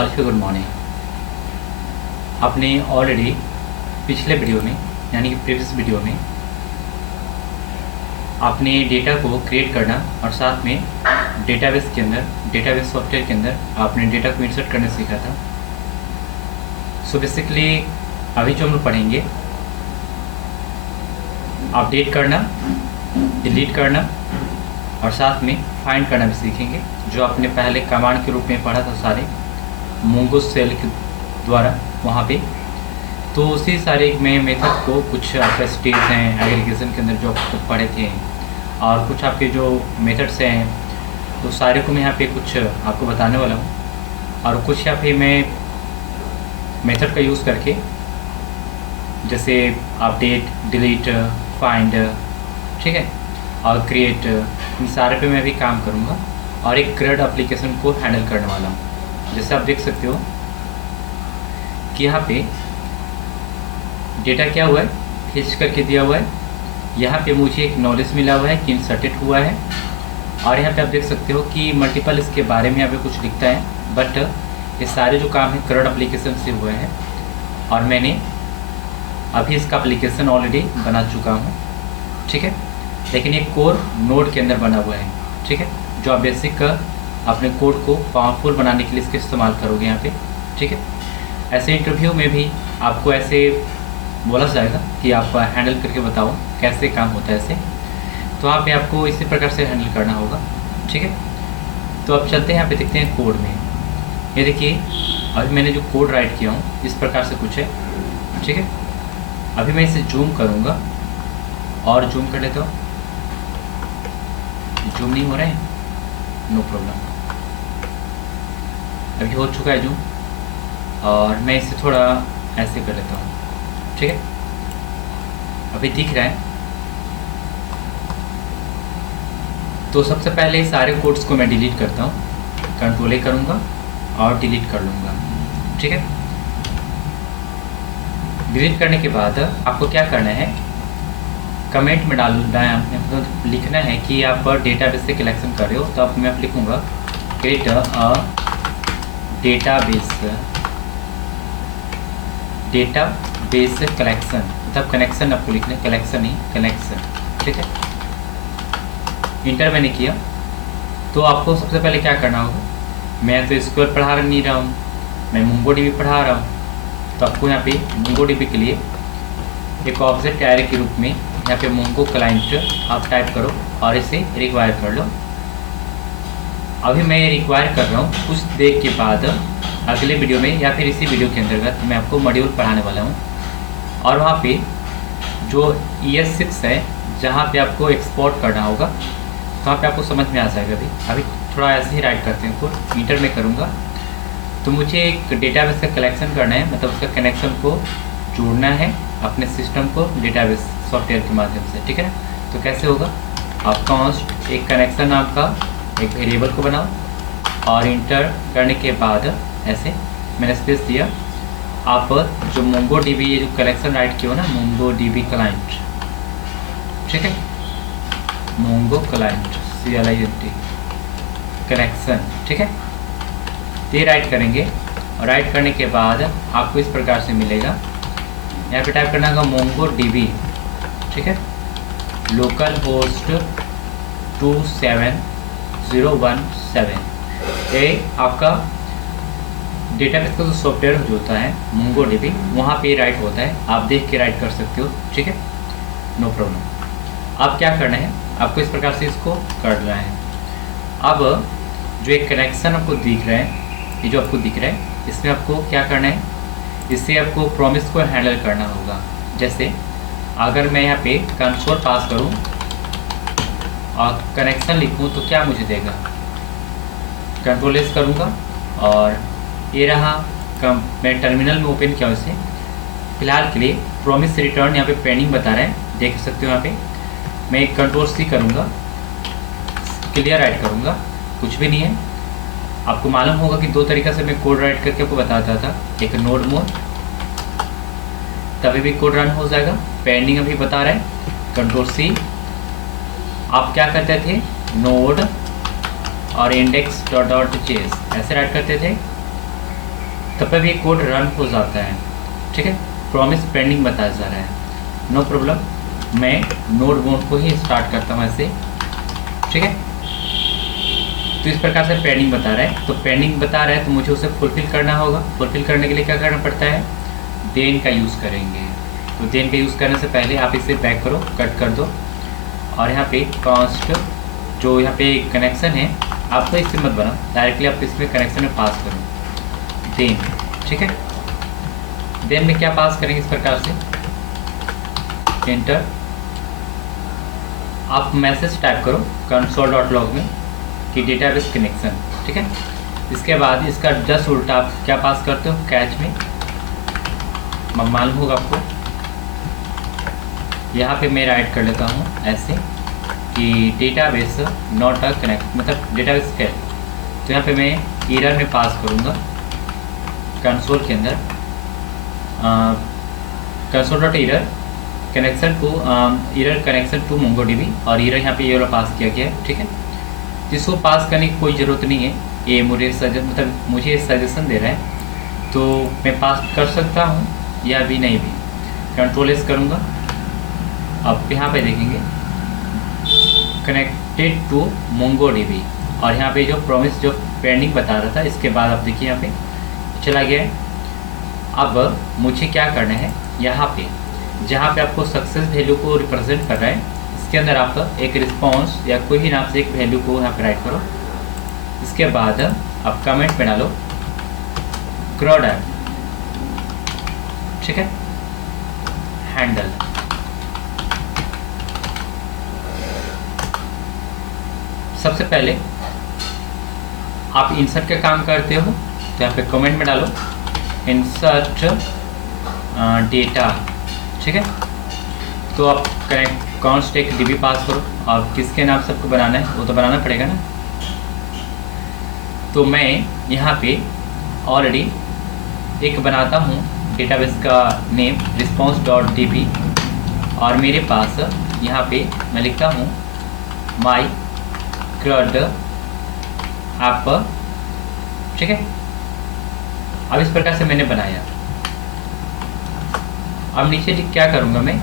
All of you good morning. आपने already पिछले video में यानी कि प्रीवियस वीडियो में आपने डेटा को क्रिएट करना और साथ में डेटाबेस के अंदर डेटाबेस सॉफ्टवेयर के अंदर आपने डेटा को इंसर्ट करना सीखा था। सो बेसिकली अभी जो हम लोग पढ़ेंगे अपडेट करना, डिलीट करना और साथ में फाइंड करना भी सीखेंगे, जो आपने पहले कमांड के रूप में पढ़ा था सारे मोंगो सेल के द्वारा वहाँ पे। तो उसी सारे में मेथड को कुछ आपका स्टेज हैं एग्रीगेशन के अंदर जो आप पढ़े थे और कुछ आपके जो मेथड्स हैं तो सारे को मैं यहाँ पे कुछ आपको बताने वाला हूँ और कुछ यहाँ पे मैं मेथड का यूज़ करके जैसे अपडेट, डिलीट, फाइंड, ठीक है, और क्रिएट, इन सारे पे मैं भी काम करूँगा और एक क्रेड एप्लीकेशन को हैंडल करने वाला हूँ। जैसे आप देख सकते हो कि यहाँ पे डेटा क्या हुआ है, फिच करके दिया हुआ है। यहाँ पे मुझे एक नॉलेज मिला हुआ है कि इंसर्टेड हुआ है और यहाँ पे आप देख सकते हो कि मल्टीपल इसके बारे में यहाँ पे कुछ लिखता है, बट ये सारे जो काम है क्रेड एप्लीकेशन से हुए हैं और मैंने अभी इसका एप्लीकेशन ऑलरेडी बना चुका हूँ, ठीक है। लेकिन ये कोर नोड के अंदर बना हुआ है, ठीक है, जो आप बेसिक अपने कोड को पावरफुल बनाने के लिए इसका इस्तेमाल करोगे यहाँ पे, ठीक है। ऐसे इंटरव्यू में भी आपको ऐसे बोला जाएगा कि आप हैंडल करके बताओ कैसे काम होता है ऐसे, तो यहाँ पे आपको इसी प्रकार से हैंडल करना होगा, ठीक है। तो अब चलते हैं यहाँ पे देखते हैं कोड में। ये देखिए अभी मैंने जो कोड राइट किया हूँ इस प्रकार से कुछ है, ठीक है। अभी मैं इसे जूम करूँगा और जूम कर लेता हूँ। जूम नहीं हो रहा है, नो प्रॉब्लम। अभी हो चुका है जूम और मैं इसे थोड़ा ऐसे कर लेता हूँ, ठीक है। अभी दिख रहा है। तो सबसे पहले सारे कोड्स को मैं डिलीट करता हूँ, कंट्रोल ए करूँगा और डिलीट कर लूँगा, ठीक है। डिलीट करने के बाद आपको क्या करना है, कमेंट में डालना है, मतलब लिखना है कि आप डेटाबेस से कलेक्शन कर रहे हो। तो अब मैं लिखूँगा क्रिएट अ डेटाबेस कलेक्शन, मतलब कनेक्शन आपको लिखना है, कलेक्शन ही कनेक्शन, ठीक है। इंटर मैंने किया। तो आपको सबसे पहले क्या करना होगा, मैं तो SQL पढ़ा नहीं रहा हूँ, मैं MongoDB पढ़ा रहा हूँ। तो आपको यहाँ पे MongoDB के लिए एक ऑब्जेक्ट एरे के रूप में यहाँ पे मोंगो क्लाइंट आप टाइप करो और इसे रिक्वायर कर लो। अभी मैं ये रिक्वायर कर रहा हूँ। कुछ देर के बाद अगले वीडियो में या फिर इसी वीडियो के अंतर्गत मैं आपको मॉड्यूल पढ़ाने वाला हूँ और वहाँ पे जो ES6 है जहाँ पे आपको एक्सपोर्ट करना होगा तो वहाँ पे आपको समझ में आ जाएगा। अभी थोड़ा ऐसे ही राइट करते हैं, कोड इंटर में करूँगा। तो मुझे एक डेटाबेस का कलेक्शन करना है, मतलब उसका कनेक्शन को जोड़ना है अपने सिस्टम को डेटाबेस सॉफ्टवेयर के माध्यम से, ठीक है ना। तो कैसे होगा, आप कॉन्स्ट एक कनेक्शन नाम का एक वेरिएबल को बनाओ और इंटर करने के बाद ऐसे मैंने स्पेस दिया। आप जो MongoDB ये जो कलेक्शन राइट किया हो ना, MongoDB क्लाइंट, ठीक है, मोंगो क्लाइंट CLINT कनेक्शन, ठीक है। ये राइट करेंगे और राइट करने के बाद आपको इस प्रकार से मिलेगा। यहाँ पे टाइप करना होगा MongoDB, ठीक है, लोकल होस्ट 27017। ये आपका डेटाबेस का जो सॉफ्टवेयर जो होता है MongoDB वहाँ पे राइट होता है, आप देख के राइट कर सकते हो, ठीक है, नो प्रॉब्लम। अब क्या करना है, आपको इस प्रकार से इसको करना है। अब जो एक कनेक्शन आपको दिख रहा है, ये जो आपको दिख रहा है, इसमें आपको क्या करना है, इससे आपको प्रॉमिस को हैंडल करना होगा। जैसे अगर मैं यहाँ पे कंसोल पास करूँ और कनेक्शन लिखूँ तो क्या मुझे देगा, कंट्रोल एस करूँगा और ये रहा मैं टर्मिनल में ओपन किया इसे। फिलहाल के लिए प्रॉमिस रिटर्न यहाँ पे पेंडिंग बता रहा है, देख सकते हो यहाँ पे। मैं कंट्रोल C करूँगा, क्लियर राइट करूँगा, कुछ भी नहीं है। आपको मालूम होगा कि दो तरीक़ा से मैं कोड राइट करके आपको बताता था, एक नोड मोड, तभी भी कोड रन हो जाएगा। पेंडिंग अभी बता रहा है, कंट्रोल C। आप क्या करते थे, नोड और index.js ऐसे राइट करते थे। तब पे भी कोड रन हो जाता है, ठीक है। प्रॉमिस पेंडिंग बताया जा रहा है, नो प्रॉब्लम। मैं नोड मोड को ही स्टार्ट करता हूँ ऐसे, ठीक है। तो इस प्रकार से पेंडिंग बता रहा है, तो पेंडिंग बता रहा है तो मुझे उसे फुलफिल करना होगा। फुलफिल करने के लिए क्या करना पड़ता है, देन का यूज़ करेंगे। तो देन का यूज़ करने से पहले आप इसे बैक करो, कट कर दो, और यहाँ पे कॉन्स्ट जो यहाँ पे कनेक्शन है आपको इससे मत बनाओ, डायरेक्टली आप इसमें कनेक्शन में पास करो देन, ठीक है। देन में क्या पास करेंगे इस प्रकार से, एंटर। आप मैसेज टाइप करो console.log में कि डेटाबेस कनेक्शन, ठीक है। इसके बाद इसका जस्ट उल्टा आप क्या पास करते हो, कैच में मालूम होगा आपको। यहाँ पे मैं राइट कर लेता हूँ ऐसे कि डेटाबेस नॉट अ कनेक्ट, मतलब डेटाबेस फेल। तो यहाँ पे मैं एरर में पास करूँगा कंसोल के अंदर console.error connection to error connection to MongoDB, और एरर यहाँ पे ये वाला पास किया गया है, ठीक है। जिसको पास करने की कोई ज़रूरत नहीं है, ये मुझे सजेशन दे रहा है, तो मैं पास कर सकता हूँ या भी नहीं भी। कंट्रोल-S करूँगा, अब यहाँ पे देखेंगे कनेक्टेड टू MongoDB, और यहाँ पे जो प्रॉमिस जो पेंडिंग बता रहा था, इसके बाद आप देखिए यहाँ पे चला गया है। अब मुझे क्या करना है, यहाँ पे जहाँ पे आपको सक्सेस वैल्यू को रिप्रेजेंट कर रहा है, इसके अंदर आप एक रिस्पॉन्स या कोई भी नाम से एक वैल्यू को यहाँ पे राइट करो। इसके बाद आप कमेंट में डालो क्रॉडर, ठीक है, हैंडल। सबसे पहले आप इंसर्ट का काम करते हो तो यहाँ पे कमेंट में डालो इंसर्ट डेटा, ठीक है। तो आप कनेक्ट कॉन्स्ट एक DB पास करो, और किसके नाम से आपको बनाना है वो तो बनाना पड़ेगा ना। तो मैं यहाँ पे ऑलरेडी एक बनाता हूँ डेटाबेस का नेम response.db, और मेरे पास यहाँ पे मैं लिखता हूँ माई CRUD ऐप, ठीक है। अब इस प्रकार से मैंने बनाया। अब नीचे क्या करूँगा मैं,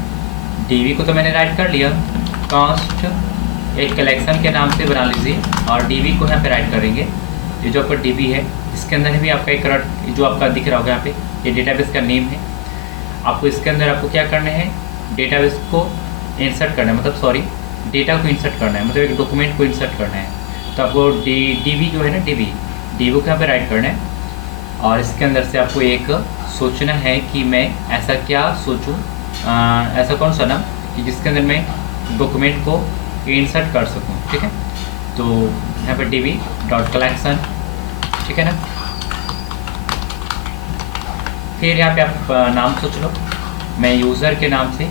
DB को तो मैंने राइट कर लिया, कॉन्स्ट एक कलेक्शन के नाम से बना लीजिए, और DB को यहाँ पे राइट करेंगे। ये जो आपका DB है इसके अंदर भी आपका एक CRUD जो आपका दिख रहा होगा यहाँ पे, ये डेटाबेस का नेम है। आपको इसके अंदर आपको क्या करना है, डेटाबेस को इंसर्ट करना है, मतलब सॉरी डेटा को इंसर्ट करना है, मतलब एक डॉक्यूमेंट को इंसर्ट करना है। तो आपको DB जो है ना, DB को यहाँ पे राइट करना है, और इसके अंदर से आपको एक सोचना है कि मैं ऐसा क्या सोचूं, ऐसा कौन सा नाम कि जिसके अंदर मैं डॉक्यूमेंट को इंसर्ट कर सकूं, ठीक है। तो यहाँ पे DB.collection, ठीक है ना। फिर यहाँ पे आप नाम सोच लो, मैं यूज़र के नाम से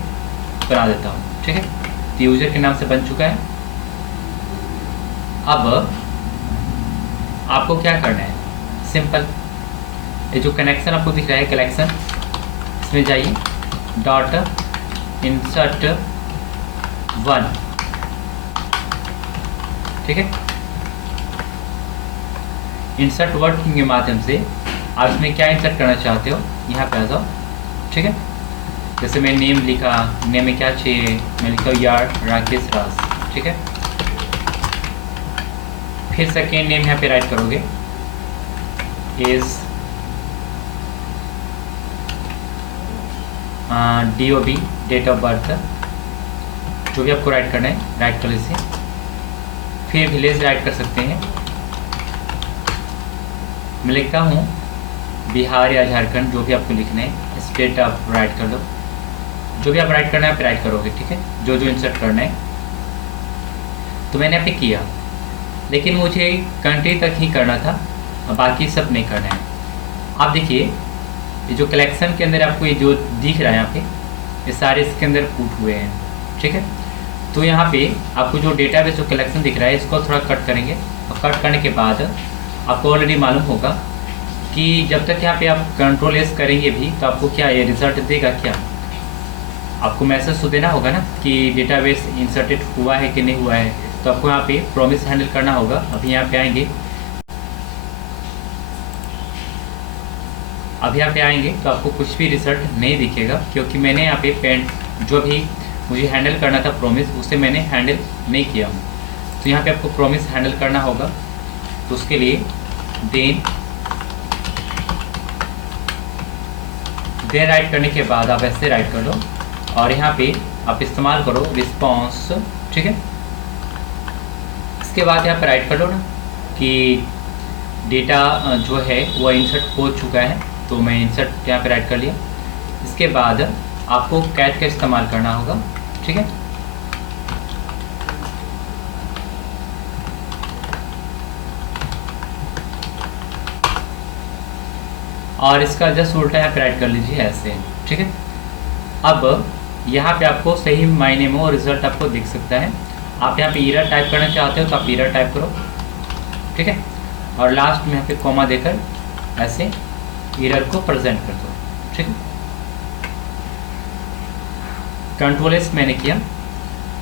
बना देता हूँ, ठीक है। तो यूज़र के नाम से बन चुका है। अब आपको क्या करना है, सिंपल, ये जो कनेक्शन आपको दिख रहा है कलेक्शन, इसमें जाइए .insert1, ठीक है। इंसर्ट वर्ड के माध्यम से आप इसमें क्या इंसर्ट करना चाहते हो यहाँ पे आ जाओ, ठीक है। जैसे मैं नेम लिखा, नेम में क्या चाहिए, मैं लिखता हूँ यार राकेश राज, ठीक है। फिर सेकेंड नेम यहाँ पे राइट करोगे is DOB date of birth, जो भी आपको राइट करना है राइट कर लीजिए। फिर विलेज राइट कर सकते हैं, मैं लिखता हूँ बिहार या झारखंड, जो भी आपको लिखना है। स्टेट आप राइट कर दो, जो भी आप राइट करना है आप राइट करोगे, ठीक है, जो जो इंसर्ट करना है। तो मैंने यहाँ पे किया, लेकिन मुझे कंट्री तक ही करना था, बाकी सब नहीं करना है। आप देखिए ये जो कलेक्शन के अंदर आपको ये जो दिख रहा है यहाँ पे, ये सारे इसके अंदर पुट हुए हैं, ठीक है। तो यहाँ पे आपको जो डेटाबेस जो कलेक्शन दिख रहा है इसको थोड़ा कट करेंगे, और कट करने के बाद आपको ऑलरेडी मालूम होगा कि जब तक यहाँ पे आप कंट्रोल-S करेंगे भी तो आपको क्या ये रिजल्ट देगा, क्या आपको मैसेज तो देना होगा ना कि डेटाबेस इंसर्टेड हुआ है कि नहीं हुआ है। तो आपको यहाँ पे प्रॉमिस हैंडल करना होगा। अभी यहाँ पे आएंगे, अब यहाँ पे आएंगे तो आपको कुछ भी रिजल्ट नहीं दिखेगा, क्योंकि मैंने यहाँ पे पेंट जो भी मुझे हैंडल करना था प्रोमिस, उसे मैंने हैंडल नहीं किया हूँ। तो यहाँ पे आपको प्रोमिस हैंडल करना होगा, तो उसके लिए देन राइट करने के बाद आप ऐसे राइट कर लो, और यहाँ पे आप इस्तेमाल करो रिस्पॉन्स, ठीक है। इसके बाद यहाँ पे राइट कर लो ना कि डेटा जो है वो इंसर्ट हो चुका है, तो मैं इंसर्ट यहाँ पे राइट कर लिया। इसके बाद आपको कैट का इस्तेमाल करना होगा, ठीक है। और इसका जस्ट उल्टा यहाँ पे राइट कर लीजिए ऐसे, ठीक है। अब यहाँ पे आपको सही मायने में वो रिजल्ट आपको दिख सकता है। आप यहाँ पे एरर टाइप करना चाहते हो तो आप एरर टाइप करो, ठीक है, और लास्ट में यहाँ पे कॉमा देकर ऐसे एरर को प्रेजेंट कर दो, ठीक है। कंट्रोल एस मैंने किया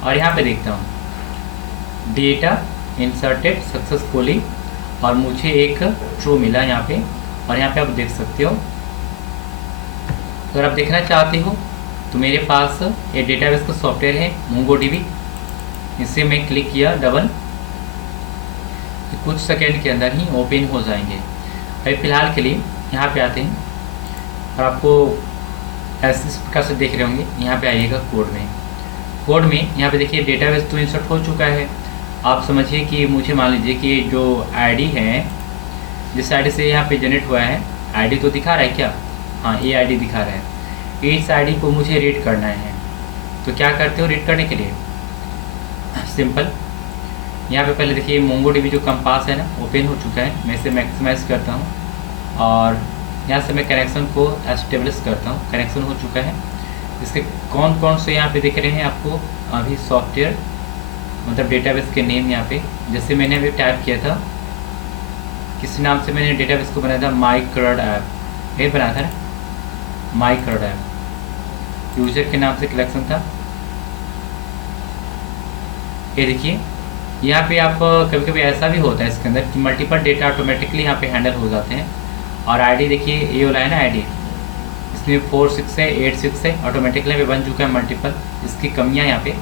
और यहाँ पे देखता हूँ डेटा इंसर्टेड सक्सेसफुली, और मुझे एक ट्रू मिला यहाँ पे, और यहाँ पे आप देख सकते हो। अगर आप देखना चाहते हो तो मेरे पास ये डेटाबेस का सॉफ्टवेयर है MongoDB, इसे मैं क्लिक किया डबल, तो कुछ सेकेंड के अंदर ही ओपन हो जाएंगे। अभी फ़िलहाल के लिए यहाँ पे आते हैं, और आपको ऐसे इस प्रकार से देख रहे होंगे। यहाँ पे आइएगा कोड में यहाँ पे देखिए डेटाबेस तो इंसर्ट हो चुका है। आप समझिए कि मुझे मान लीजिए कि जो आईडी है, जिस आईडी से यहाँ पे जनरेट हुआ है, आईडी तो दिखा रहा है क्या? हाँ, ये आईडी दिखा रहा है। इस आईडी को मुझे रीड करना है, तो क्या करते हो रीड करने के लिए? सिंपल, यहाँ पे पहले देखिए MongoDB जो कंपास है ना ओपन हो चुका है। मैं इसे मैक्सिमाइज करता हूँ और यहाँ से मैं कनेक्शन को एस्टेब्लिश करता हूँ। कनेक्शन हो चुका है। इसके कौन कौन से यहाँ पे दिख रहे हैं आपको अभी सॉफ्टवेयर, मतलब डेटाबेस के नेम यहाँ पे, जैसे मैंने अभी टाइप किया था, किस नाम से मैंने डेटाबेस को बनाया था, माइक्रड ऐप, ये बनाया था ना, माइक्रड ऐप, यूजर के नाम से कलेक्शन था। ये देखिए यहाँ पे आप कभी कभी ऐसा भी होता है इसके अंदर कि मल्टीपल डेटा ऑटोमेटिकली यहाँ पे हैंडल हो जाते हैं। और आईडी देखिए ये वाला है ना आईडी, इसमें 46 है, 86 है, ऑटोमेटिकली भी बन चुका है मल्टीपल। इसकी कमियाँ यहाँ पे,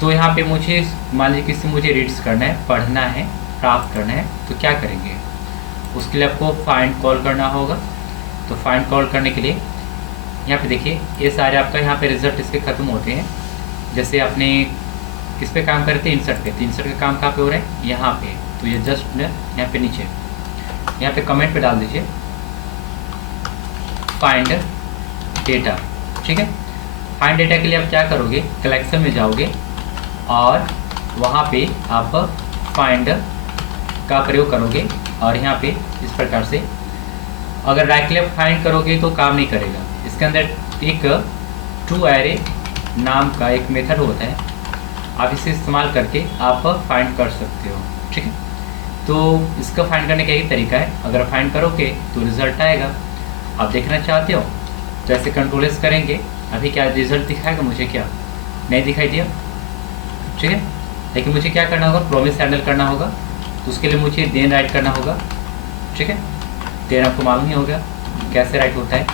तो यहाँ पे मुझे मान लीजिए किसी मुझे रीड्स करना है, पढ़ना है, प्राप्त करना है, तो क्या करेंगे? उसके लिए आपको फाइंड कॉल करना होगा। तो फाइंड कॉल करने के लिए यहाँ पे देखिए ये सारे आपका यहाँ पे रिजल्ट इसके ख़त्म होते हैं। जैसे आपने किस पे काम करे थे? इंसर्ट पे। तो इंसर्ट का काम कहाँ पे हो रहा है? यहाँ पे। तो ये जस्ट यहाँ पे नीचे यहाँ पे कमेंट पे डाल दीजिए फाइंड डेटा, ठीक है। फाइंड डेटा के लिए आप क्या करोगे? कलेक्शन में जाओगे और वहाँ पे आप फाइंड का प्रयोग करोगे, और यहाँ पे इस प्रकार से अगर राइट क्लिक फाइंड करोगे तो काम नहीं करेगा। इसके अंदर एक टू एरे नाम का एक मेथड होता है, आप इसे इस्तेमाल करके आप फाइंड कर सकते हो, ठीक है। तो इसका फाइंड करने का यही तरीका है। अगर फाइंड करोगे तो रिज़ल्ट आएगा। आप देखना चाहते हो तो ऐसे कंट्रोल एस करेंगे। अभी क्या रिज़ल्ट दिखाएगा मुझे? क्या नहीं दिखाई दिया, ठीक है। लेकिन मुझे क्या करना होगा? प्रोमिस हैंडल करना होगा। तो उसके लिए मुझे देन राइट करना होगा, ठीक है। देन आपको मालूम ही होगा कैसे राइट होता है।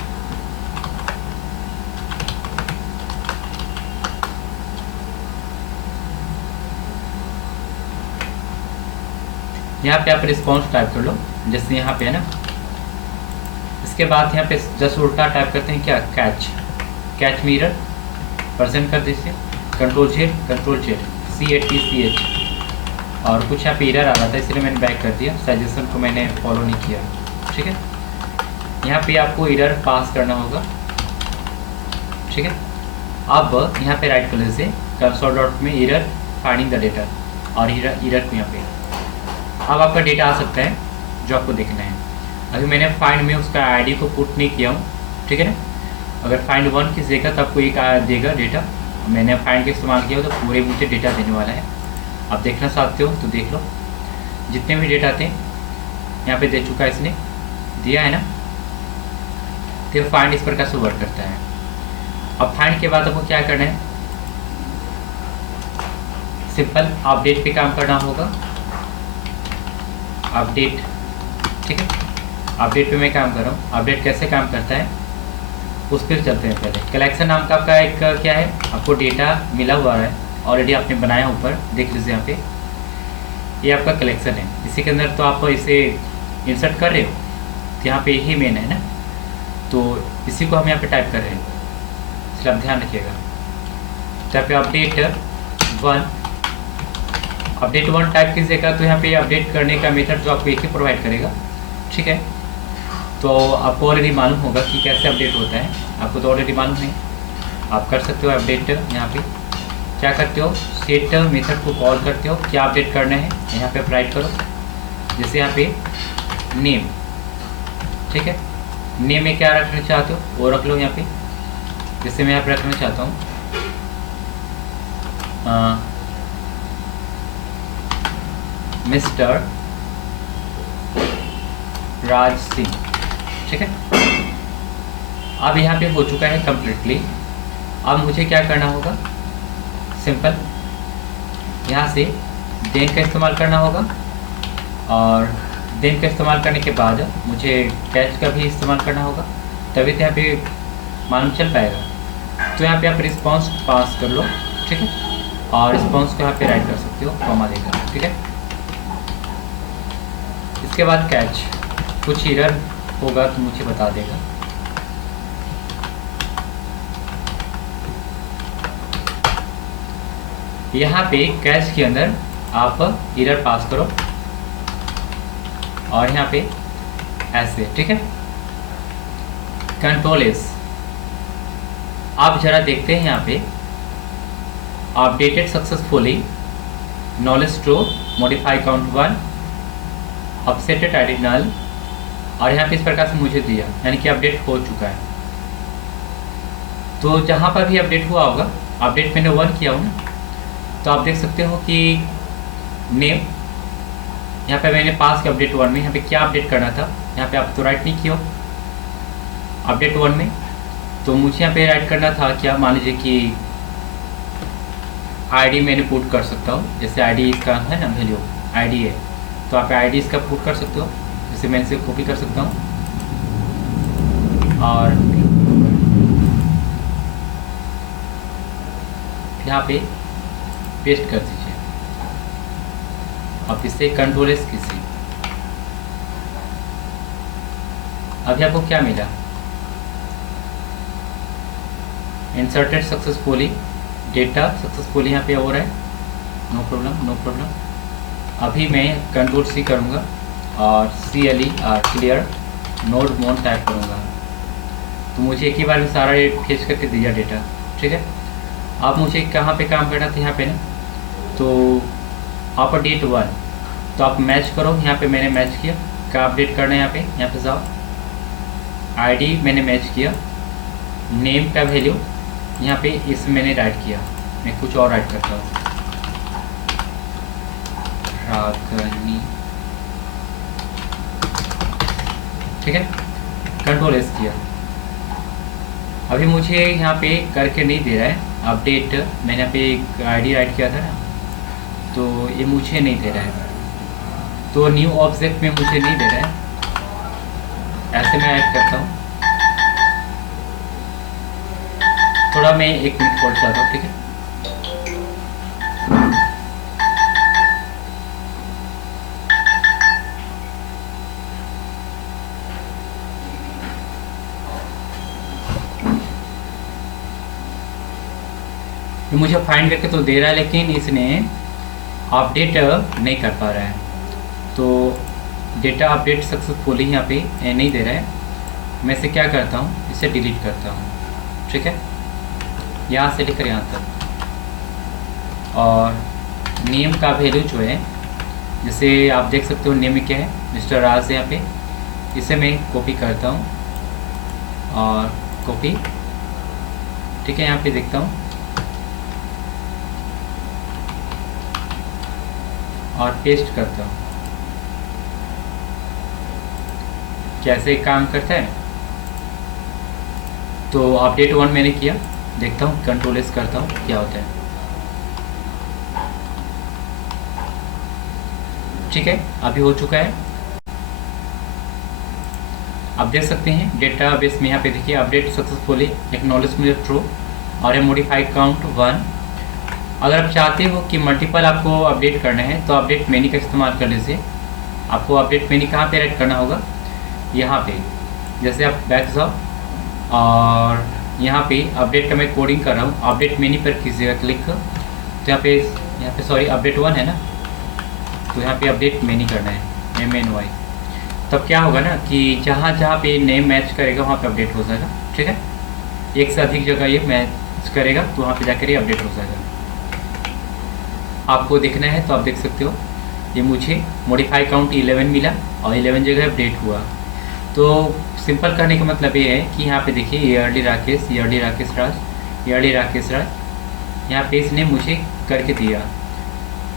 यहाँ पे आप रिस्पॉन्स टाइप कर लो, जैसे यहाँ पे है ना। इसके बाद यहाँ पे जस्ट उल्टा टाइप करते हैं क्या? कैच मिरर प्रेजेंट कर दीजिए, कंट्रोल जेड CATCH। और कुछ यहाँ पे एरर आ रहा था इसलिए मैंने बैक कर दिया, सजेशन को मैंने फॉलो नहीं किया, ठीक है। यहाँ पे आपको एरर पास करना होगा, ठीक है। अब यहाँ पे राइट कर लीजिए कंसोल डॉट में एरर फाइंडिंग द डेटा, और एरर को यहाँ पे अब आपका डेटा आ सकता है जो आपको देखना है। अभी मैंने फाइंड में उसका आईडी को पुट नहीं किया हूँ, ठीक है ना। अगर फाइंड 1 कीजिएगा तो आपको एक देगा डेटा। मैंने फाइंड का इस्तेमाल किया हो तो पूरे मुझे डेटा देने वाला है। आप देखना चाहते हो तो देख लो, जितने भी डेटा थे यहाँ पे दे चुका है, इसने दिया है ना। तो फाइंड इस प्रकार से वर्क करता है। अब फाइंड के बाद आपको क्या करना है? सिंपल अपडेट पे काम करना होगा, अपडेट, ठीक है। अपडेट पे मैं काम कर रहा हूँ। अपडेट कैसे काम करता है उस पर चलते हैं। पहले कलेक्शन नाम का आपका एक क्या है, आपको डेटा मिला हुआ है ऑलरेडी, आपने बनाया ऊपर देख लीजिए यहाँ पे, ये आपका कलेक्शन है। इसी के अंदर तो आप इसे इंसर्ट कर रहे हो, तो यहाँ पे यही मेन है ना, तो इसी को हम यहाँ पे टाइप कर रहे हैं, इसलिए आप ध्यान रखिएगा। तो यहाँ पे अपडेट वन टाइप कीजिएगा, तो यहाँ पे अपडेट करने का मेथड जो आपको एक ही प्रोवाइड करेगा, ठीक है। तो आपको ऑलरेडी मालूम होगा कि कैसे अपडेट होता है, आपको तो ऑलरेडी मालूम है। आप कर सकते हो अपडेट, यहाँ पे क्या करते हो, सेट मेथड को कॉल करते हो, क्या अपडेट करना है यहाँ पे राइट करो। जैसे यहाँ पे नेम, ठीक है, नेम में क्या रखना चाहते हो वो रख लो यहाँ पे। जैसे मैं यहाँ पे रखना चाहता हूँ मिस्टर राज सिंह, ठीक है। अब यहाँ पे हो चुका है कम्प्लीटली। अब मुझे क्या करना होगा, सिंपल यहाँ से देन का इस्तेमाल करना होगा, और देन का इस्तेमाल करने के बाद मुझे कैच का भी इस्तेमाल करना होगा, तभी तो यहाँ पे मालूम चल पाएगा। तो यहाँ पे आप रिस्पॉन्स पास कर लो, ठीक है, और रिस्पॉन्स को यहाँ पे राइट कर सकते हो कॉमा देकर, ठीक है। इसके बाद कैच, कुछ एरर होगा तो मुझे बता देगा। यहाँ पे कैच के अंदर आप एरर पास करो, और यहाँ पे ऐसे, ठीक है, कंट्रोल एस। आप जरा देखते हैं यहाँ पे updated successfully, knowledge to modify count 1, upserted ID null, और यहाँ पे इस प्रकार से मुझे दिया, यानी कि अपडेट हो चुका है। तो जहाँ पर भी अपडेट हुआ होगा, अपडेट मैंने 1 किया हो ना, तो आप देख सकते हो कि नेम, यहाँ पे मैंने पास किया अपडेट 1 में, यहाँ पे क्या अपडेट करना था, यहाँ पे आप तो राइट नहीं किया अपडेट 1 में, तो मुझे यहाँ पे राइट करना था क्या, मान लीजिए कि आईडी मैंने पुट कर सकता हूँ। जैसे आईडी इसका है ना, वैल्यू आईडी है, तो आप आईडी इसका पुट कर सकते हो। जैसे मैं इसे कॉपी कर सकता हूँ और यहाँ पे पेस्ट कर दीजिए। आप इसे कंट्रोल एस कीजिए। अभी आपको क्या मिला, इंसर्टेड सक्सेसफुली, डेटा सक्सेसफुली यहाँ पे हो रहा है, नो प्रॉब्लम नो प्रॉब्लम। अभी मैं कंट्रोल सी करूँगा और CLE क्लियर नोड मोन टाइप करूँगा, तो मुझे एक ही बार में सारा फेच करके दिया डेटा, ठीक है। अब मुझे कहाँ पे काम करना था, यहाँ पे ना, तो अपडेट 1, तो आप मैच करो। यहाँ पे मैंने मैच किया, क्या अपडेट करना है, यहाँ पे जाओ, आईडी मैंने मैच किया, नेम का वैल्यू यहाँ पे इस मैंने राइट किया। मैं कुछ और राइट करता हूँ, रागनी, ठीक है, कंट्रोल एस किया। अभी मुझे यहाँ पे करके नहीं दे रहा है अपडेट, मैंने यहाँ पे एक आईडी राइट किया था ना, तो ये मुझे नहीं दे रहा है, तो न्यू ऑब्जेक्ट में मुझे नहीं दे रहा है। ऐसे मैं ऐड करता हूँ, थोड़ा मैं 1 मिनट होल्ड चाहता हूँ, ठीक है। मुझे फाइंड करके तो दे रहा है, लेकिन इसने अपडेट नहीं कर पा रहा है, तो डेटा अपडेट सक्सेसफुली यहाँ पे नहीं दे रहा है। मैं इसे क्या करता हूँ, इसे डिलीट करता हूँ, ठीक है, यहाँ से लेकर यहाँ तक। और नेम का वैल्यू जो है, जैसे आप देख सकते हो नेम में क्या है, मिस्टर राज यहाँ पे, इसे मैं कॉपी करता हूँ और कॉपी, ठीक है, यहाँ पे देखता हूँ और पेस्ट करता हूँ। कैसे काम करता है, तो अपडेट 1 मैंने किया, देखता हूँ कंट्रोल एस करता हूँ क्या होता है, ठीक है। अभी हो चुका है। आप देख सकते हैं डेटाबेस में यहाँ पे देखिए अपडेट सक्सेसफुली एक्नॉलेजमेंट ट्रू और मॉडिफाई काउंट 1। अगर आप चाहते हो कि मल्टीपल आपको अपडेट करना है तो अपडेट मेनी का इस्तेमाल कर लीजिए। आपको अपडेट मेनी कहाँ पे ऐड करना होगा, यहाँ पे जैसे आप बैक जाओ और यहाँ पे अपडेट का मैं कोडिंग कर रहा हूँ, अपडेट मेनी पर कीजिएगा क्लिक। तो यहाँ पे सॉरी अपडेट 1 है ना, तो यहाँ पे अपडेट मेनी करना है MNY। तब क्या होगा ना कि जहाँ जहाँ पे नेम मैच करेगा वहाँ पे अपडेट हो जाएगा। ठीक है, एक से अधिक जगह ये मैच करेगा तो वहाँ पे जाकर ये अपडेट हो जाएगा। आपको देखना है तो आप देख सकते हो, ये मुझे मॉडिफाई काउंट 11 मिला और 11 जगह अपडेट हुआ। तो सिंपल कहने का मतलब ये है कि यहाँ पे देखिए ईयरली राकेश राज, यहाँ पे इसने मुझे करके दिया।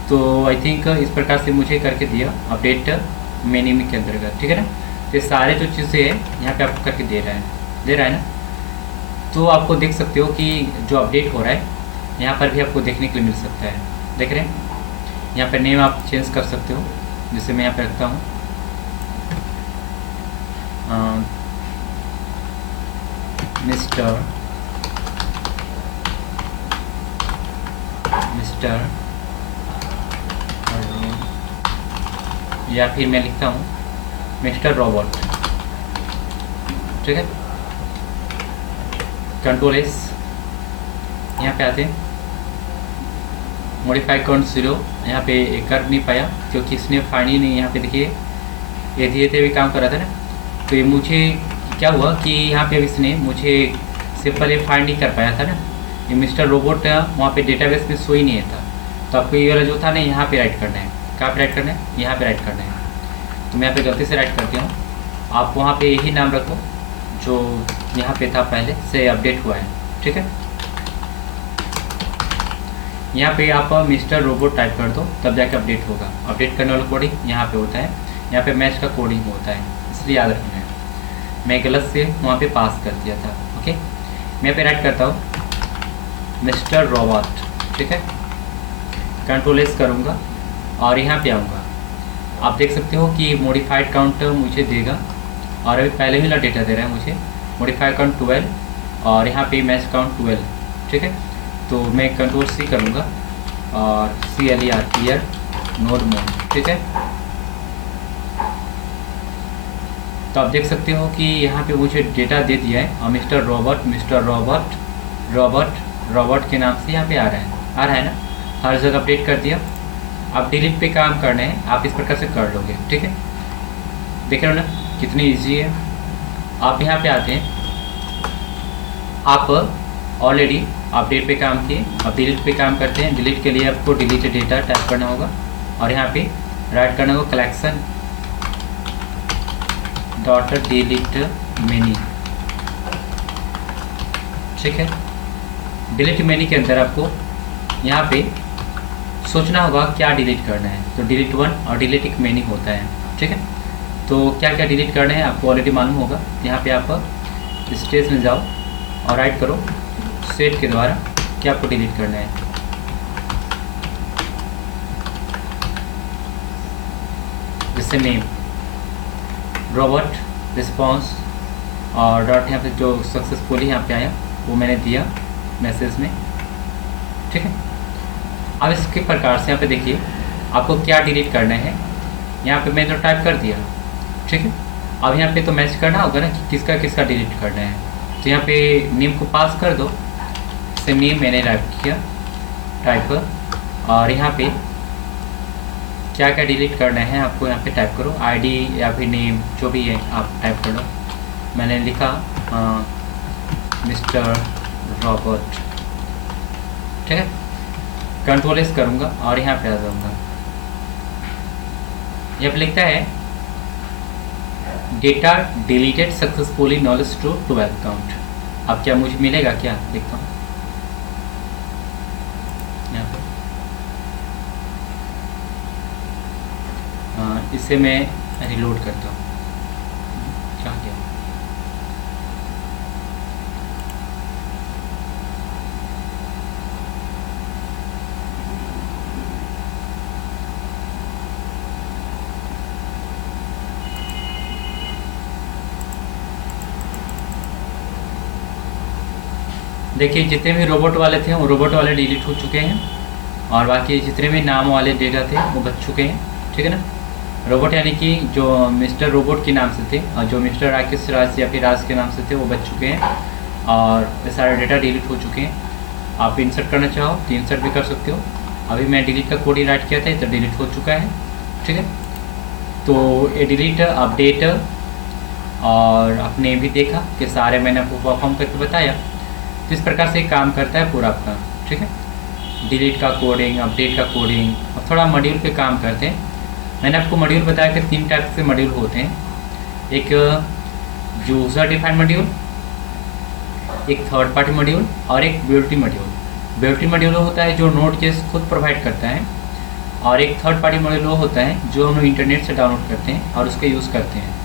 तो आई थिंक इस प्रकार से मुझे करके दिया अपडेट मेनी के अंतर्गत। ठीक है ना, तो सारे जो चीज़ें हैं यहाँ पे आपको करके दे रहा है ना। तो आपको देख सकते हो कि जो अपडेट हो रहा है यहाँ पर भी आपको देखने के लिए मिल सकता है। देख रहे हैं, यहाँ पर नेम आप चेंज कर सकते हो, जिसे मैं यहाँ पे रखता हूँ मिस्टर या फिर मैं लिखता हूँ मिस्टर रॉबर्ट। ठीक है, कंट्रोल S, यहाँ पे आते हैं मॉडिफाई काउंट 0। यहाँ पे कर नहीं पाया क्योंकि इसने फाइंड ही नहीं। यहाँ पे देखिए ये धीरे धीरे भी काम कर रहा था ना, तो ये मुझे क्या हुआ कि यहाँ पे इसने मुझे सिंपल ये फाइंड नहीं कर पाया था ना, ये मिस्टर रोबोट वहाँ पे डेटाबेस में शो ही नहीं था। तो आपको ये वाला जो था ना यहाँ पे राइट करना है। कहाँ पे राइट करना है, यहाँ पे राइट करना है। तो मैं यहाँ पे गलती से राइट करती हूँ, आप वहाँ पे यही नाम रखो जो यहाँ पे था पहले से अपडेट हुआ है। ठीक है, यहाँ पे आप मिस्टर रोबोट टाइप कर दो तब जाके अपडेट होगा। अपडेट करने वाला कोडिंग यहाँ पे होता है, यहाँ पे मैच का कोडिंग होता है, इसलिए याद रखना है। मैं गलत से वहाँ पे पास कर दिया था। ओके, मैं पे राइट करता हूँ मिस्टर रोबोट। ठीक है, कंट्रोल S करूँगा और यहाँ पे आऊँगा। आप देख सकते हो कि मॉडिफाइड काउंट मुझे देगा और अभी पहले ही डेटा दे रहा है मुझे मॉडिफाइड काउंट 12 और यहाँ पे मैच काउंट 12। ठीक है, तो मैं कंट्रोल C करूँगा और CLER क्लियर नोड मोड। ठीक है, तो आप देख सकते हो कि यहाँ पे मुझे डेटा दे दिया है और मिस्टर रॉबर्ट के नाम से यहाँ पे आ रहा है ना, हर जगह अपडेट कर दिया। आप डिलीट पे काम करना है, आप इस प्रकार से कर लोगे। ठीक है, देख रहे हो ना कितनी इजी है। आप यहाँ पे आते हैं, आप ऑलरेडी अपडेट पे काम किए, अब डिलीट पे काम करते हैं। डिलीट के लिए आपको डिलीट डेटा टाइप करना होगा और यहाँ पे राइट करना होगा कलेक्शन डॉट डिलीट मेनी। ठीक है, डिलीट मेनी के अंदर आपको यहाँ पे सोचना होगा क्या डिलीट करना है। तो डिलीट 1 और डिलीट एक मेनी होता है। ठीक है, तो क्या क्या डिलीट करना है आपको ऑलरेडी मालूम होगा। यहाँ पे आप स्टेज में जाओ और राइट करो सेट के द्वारा क्या आपको डिलीट करना है। जैसे नेम रॉबर्ट रिस्पॉन्स और डॉट यहाँ पे जो सक्सेसफुली यहाँ पे आया वो मैंने दिया मैसेज में। ठीक है, अब इसके प्रकार से यहाँ पे देखिए आपको क्या डिलीट करना है। यहाँ पे मैं तो टाइप कर दिया। ठीक है, अब यहाँ पे तो मैच करना होगा ना कि किसका किसका डिलीट करना है। तो यहाँ पे नेम को पास कर दो, से नेम मैंने टाइप किया टाइप और यहाँ पे क्या क्या डिलीट करना है आपको यहाँ पे टाइप करो, आईडी या फिर नेम जो भी है आप टाइप कर लो। मैंने लिखा मिस्टर रॉबर्ट। ठीक है, कंट्रोल S करूँगा और यहाँ पे आ जाऊँगा। यहाँ पे लिखता है data deleted successfully knowledge to 12 count. अब क्या मुझे मिलेगा, क्या देखता हूँ यहाँ पे। इसे मैं रिलोड करता हूँ। क्या क्या देखिए जितने भी रोबोट वाले थे वो रोबोट वाले डिलीट हो चुके हैं, और बाकी जितने भी नाम वाले डेटा थे वो बच चुके हैं, ठीक है ना। रोबोट यानी कि जो मिस्टर रोबोट के नाम से थे और जो मिस्टर राकेश राज या फिर राज के नाम से थे वो बच चुके हैं, और ये सारे डेटा डिलीट हो चुके हैं। आप इंसर्ट करना चाहो तो इंसर्ट भी कर सकते हो। अभी मैं डिलीट का कोड ही राइट किया था तो डिलीट हो चुका है, ठीक है। तो ये डिलीट अपडेट और आपने भी देखा कि सारे मैंने आपको परफॉर्म करके बताया। तो इस प्रकार से काम करता है पूरा आपका, ठीक है। डिलीट का कोडिंग, अपडेट का कोडिंग, और थोड़ा मॉड्यूल पे काम करते हैं। मैंने आपको मॉड्यूल बताया कि 3 टाइप के मॉड्यूल होते हैं, एक यूज़र डिफाइंड मॉड्यूल, एक थर्ड पार्टी मॉड्यूल और एक built in module. Built in module होता है जो नोड.js खुद प्रोवाइड करता है, और एक थर्ड पार्टी मॉड्यूल वो होता है जो हम लोग इंटरनेट से डाउनलोड करते हैं और उसका यूज़ करते हैं।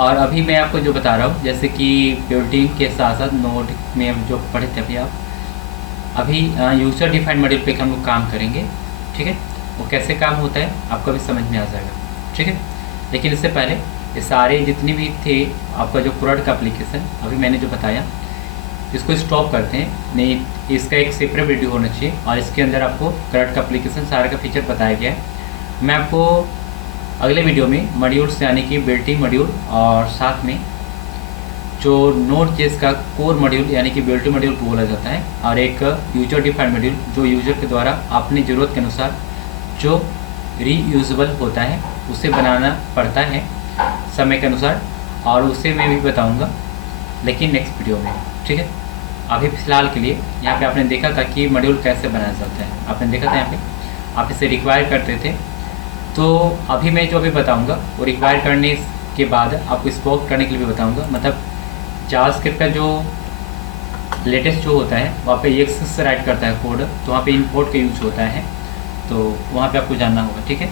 और अभी मैं आपको जो बता रहा हूँ, जैसे कि बिल्डिंग के साथ साथ नोड में हम जो पढ़े थे अभी, आप अभी यूज़र डिफाइंड मॉड्यूल पे हम लोग काम करेंगे, ठीक है। वो कैसे काम होता है आपको भी समझ में आ जाएगा, ठीक है। लेकिन इससे पहले ये सारे जितने भी थे आपका जो प्रोडक्ट का एप्लीकेशन अभी मैंने जो बताया, इसको स्टॉप करते हैं। नहीं, इसका एक सेपरेट वीडियो होना चाहिए और इसके अंदर आपको करंट का एप्लीकेशन सारा का फीचर बताया गया है। मैं आपको अगले वीडियो में मॉड्यूल्स यानी कि बिल्ट-इन मॉड्यूल और साथ में जो नोड.js का कोर मॉड्यूल यानी कि बिल्ट-इन मॉड्यूल को बोला जाता है, और एक यूजर डिफाइंड मॉड्यूल जो यूजर के द्वारा अपनी ज़रूरत के अनुसार जो रीयूजेबल होता है उसे बनाना पड़ता है समय के अनुसार, और उसे मैं भी बताऊंगा लेकिन नेक्स्ट वीडियो में, ठीक है। अभी फ़िलहाल के लिए यहाँ पे आपने देखा था कि मॉड्यूल कैसे बनाया जाता है, आपने देखा था यहाँ पे आप इसे रिक्वायर करते थे। तो अभी मैं जो अभी बताऊंगा वो रिक्वायर करने के बाद आपको स्पोक करने के लिए भी बताऊंगा। मतलब जावास्क्रिप्ट का जो लेटेस्ट जो होता है वहाँ पे EXE से राइट करता है कोड, तो वहाँ पे इंपोर्ट का यूज होता है, तो वहाँ पे आपको जानना होगा, ठीक है।